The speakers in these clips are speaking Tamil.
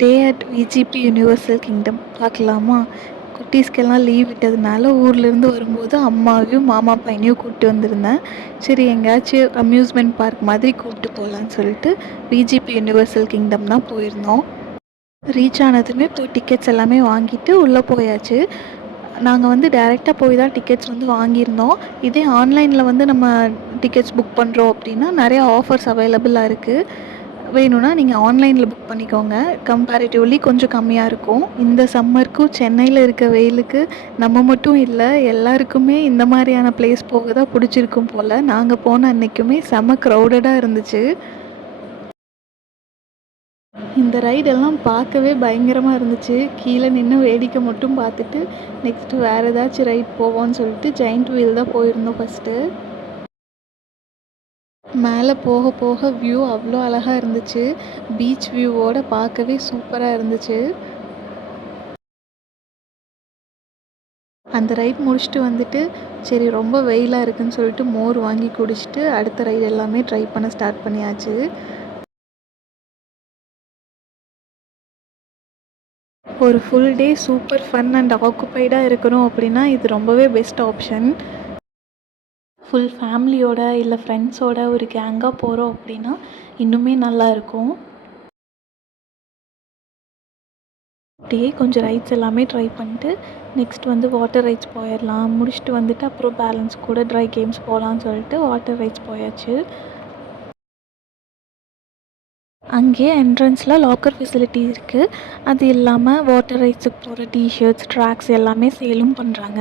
Day at VGP universal kingdom பார்க்கலாமா? குட்டீஸ்க்கெல்லாம் லீவ் விட்டதுனால ஊர்லேருந்து வரும்போது அம்மாவையும் மாமா பையனையும் கூப்பிட்டு வந்திருந்தேன். சரி எங்கேயாச்சும் அம்யூஸ்மெண்ட் பார்க் மாதிரி கூப்பிட்டு போகலான்னு சொல்லிட்டு விஜிபி யுனிவர்சல் கிங்டம் தான் போயிருந்தோம். ரீச் ஆனதுமே போய் டிக்கெட்ஸ் எல்லாமே வாங்கிட்டு உள்ளே போயாச்சு. நாங்கள் வந்து டைரெக்டாக போய் தான் டிக்கெட்ஸ் வந்து வாங்கியிருந்தோம். இதே ஆன்லைனில் வந்து நம்ம டிக்கெட்ஸ் புக் பண்ணுறோம் அப்படின்னா நிறையா ஆஃபர்ஸ் அவைலபிளாக இருக்குது. வேணும்னா நீங்கள் ஆன்லைனில் புக் பண்ணிக்கோங்க. கம்பேரிட்டிவ்லி கொஞ்சம் கம்மியாக இருக்கும். இந்த சம்மருக்கும் சென்னையில் இருக்க வெயிலுக்கு நம்ம மட்டும் இல்லை, எல்லாருக்குமே இந்த மாதிரியான பிளேஸ் போக தான் பிடிச்சிருக்கும் போல். நாங்கள் போன அன்றைக்குமே செம க்ரௌடடாக இருந்துச்சு. இந்த ரைடெல்லாம் பார்க்கவே பயங்கரமாக இருந்துச்சு. கீழே நின்று வேடிக்கை மட்டும் பார்த்துட்டு நெக்ஸ்ட்டு வேறு ஏதாச்சும் ரைட் போவோம்னு சொல்லிட்டு ஜெயிண்ட் வீல் தான் போயிருந்தோம் ஃபஸ்ட்டு. மேலே போக போக வியூ அவ்வளோ அழகாக இருந்துச்சு. பீச் வியூவோட பார்க்கவே சூப்பராக இருந்துச்சு. அந்த ரைட் முடிச்சுட்டு வந்துட்டு சரி ரொம்ப வெயிலாக இருக்குன்னு சொல்லிட்டு மோர் வாங்கி குடிச்சிட்டு அடுத்த ரைடு எல்லாமே ட்ரை பண்ண ஸ்டார்ட் பண்ணியாச்சு. ஒரு full day super fun and ஆக்குப்பைடாக இருக்கணும் அப்படின்னா இது ரொம்பவே பெஸ்ட் ஆப்ஷன். ஃபுல் ஃபேமிலியோட இல்லை ஃப்ரெண்ட்ஸோட ஒரு கேங்காக போகிறோம் அப்படின்னா இன்னுமே நல்லாயிருக்கும். அப்படியே கொஞ்சம் ரைட்ஸ் எல்லாமே ட்ரை பண்ணிட்டு நெக்ஸ்ட் வந்து வாட்டர் ரைட்ஸ் போயிடலாம். முடிச்சுட்டு வந்துட்டு அப்புறம் பேலன்ஸ் கூட ட்ரை கேம்ஸ் போகலான்னு சொல்லிட்டு வாட்டர் ரைட்ஸ் போயாச்சு. அங்கேயே என்ட்ரன்ஸில் லாக்கர் ஃபெசிலிட்டி இருக்குது. அது இல்லாமல் வாட்டர் ரைட்ஸுக்கு போகிற டிஷர்ட்ஸ் ட்ராக்ஸ் எல்லாமே சேலும் பண்ணுறாங்க.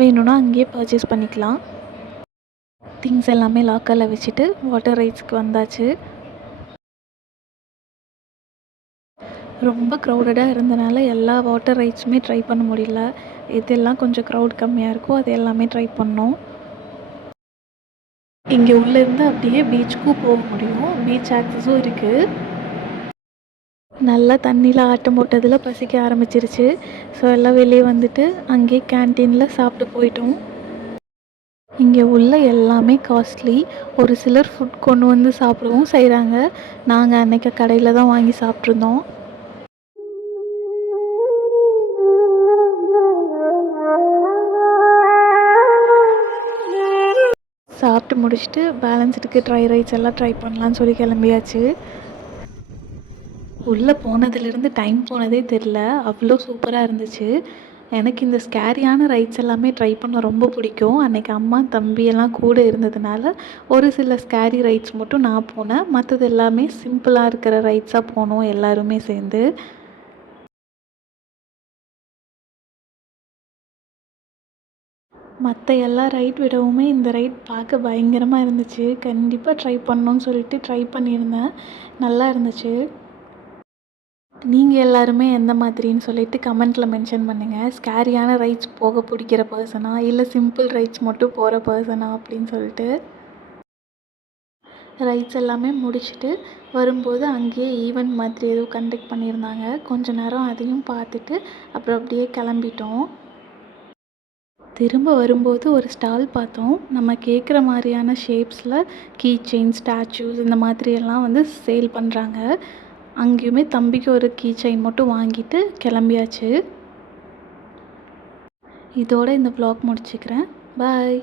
வேணும்னா அங்கேயே பர்ச்சேஸ் பண்ணிக்கலாம். திங்ஸ் எல்லாமே லாக்கரில் வச்சுட்டு வாட்டர் ரைட்ஸ்க்கு வந்தாச்சு. ரொம்ப க்ரௌடடாக இருந்தனால எல்லா வாட்டர் ரைட்ஸுமே ட்ரை பண்ண முடியல. இதெல்லாம் கொஞ்சம் க்ரௌட் கம்மியாக இருக்கோ அது எல்லாமே ட்ரை பண்ணோம். இங்கே உள்ளேருந்து அப்படியே பீச்சுக்கும் போக முடியும். பீச் ஆக்சஸும் இருக்குது. நல்லா தண்ணியில் ஆட்டம் போட்டதில் பசிக்க ஆரம்பிச்சிருச்சு. ஸோ எல்லாம் வெளியே வந்துட்டு அங்கேயே கேன்டீனில் சாப்பிட்டு போயிட்டோம். இங்கே உள்ள எல்லாமே காஸ்ட்லி. ஒரு சிலர் ஃபுட் கொண்டு வந்து சாப்பிடவும் செய்கிறாங்க. நாங்கள் அன்றைக்கி கடையில் தான் வாங்கி சாப்பிட்ருந்தோம். சாப்பிட்டு முடிச்சுட்டு பேலன்ஸ்டுக்கு ட்ரை ரைட்ஸ் எல்லாம் ட்ரை பண்ணலான்னு சொல்லி கிளம்பியாச்சு. உள்ளே போனதுலேருந்து டைம் போனதே தெரில. அவ்வளோ சூப்பராக இருந்துச்சு. எனக்கு இந்த ஸ்கேரியான ரைட்ஸ் எல்லாமே ட்ரை பண்ண ரொம்ப பிடிக்கும். அன்றைக்கி அம்மா தம்பி எல்லாம் கூட இருந்ததுனால ஒரு சில ஸ்கேரி ரைட்ஸ் மட்டும் நான் போனேன். மற்றது எல்லாமே சிம்பிளாக இருக்கிற ரைட்ஸாக போனோம் எல்லாருமே சேர்ந்து. மற்ற எல்லா ரைட் விடவுமே இந்த ரைட் பார்க்க பயங்கரமாக இருந்துச்சு. கண்டிப்பாக ட்ரை பண்ணணும்னு சொல்லிட்டு ட்ரை பண்ணியிருந்தேன். நல்லா இருந்துச்சு. நீங்கள் எல்லாருமே எந்த மாதிரின்னு சொல்லிட்டு கமெண்ட்டில் மென்ஷன் பண்ணுங்கள். ஸ்கேரியான ரைட்ஸ் போக பிடிக்கிற பர்சனா இல்லை சிம்பிள் ரைட்ஸ் மட்டும் போகிற பர்சனா அப்படின்னு சொல்லிட்டு. ரைட்ஸ் எல்லாமே முடிச்சுட்டு வரும்போது அங்கேயே ஈவெண்ட் மாதிரி ஏதோ கண்டக்ட் பண்ணியிருந்தாங்க. கொஞ்ச நேரம் அதையும் பார்த்துட்டு அப்புறம் அப்படியே கிளம்பிட்டோம். திரும்ப வரும்போது ஒரு ஸ்டால் பார்த்தோம். நம்ம கேட்குற மாதிரியான ஷேப்ஸில் கீ செயின், ஸ்டாச்சூஸ் இந்த மாதிரியெல்லாம் வந்து சேல் பண்ணுறாங்க. அங்கேயுமே தம்பிக்கு ஒரு கீ செயின் மட்டும் வாங்கிட்டு கிளம்பியாச்சு. இதோட இந்த vlog முடிச்சுக்கிறேன். பாய்.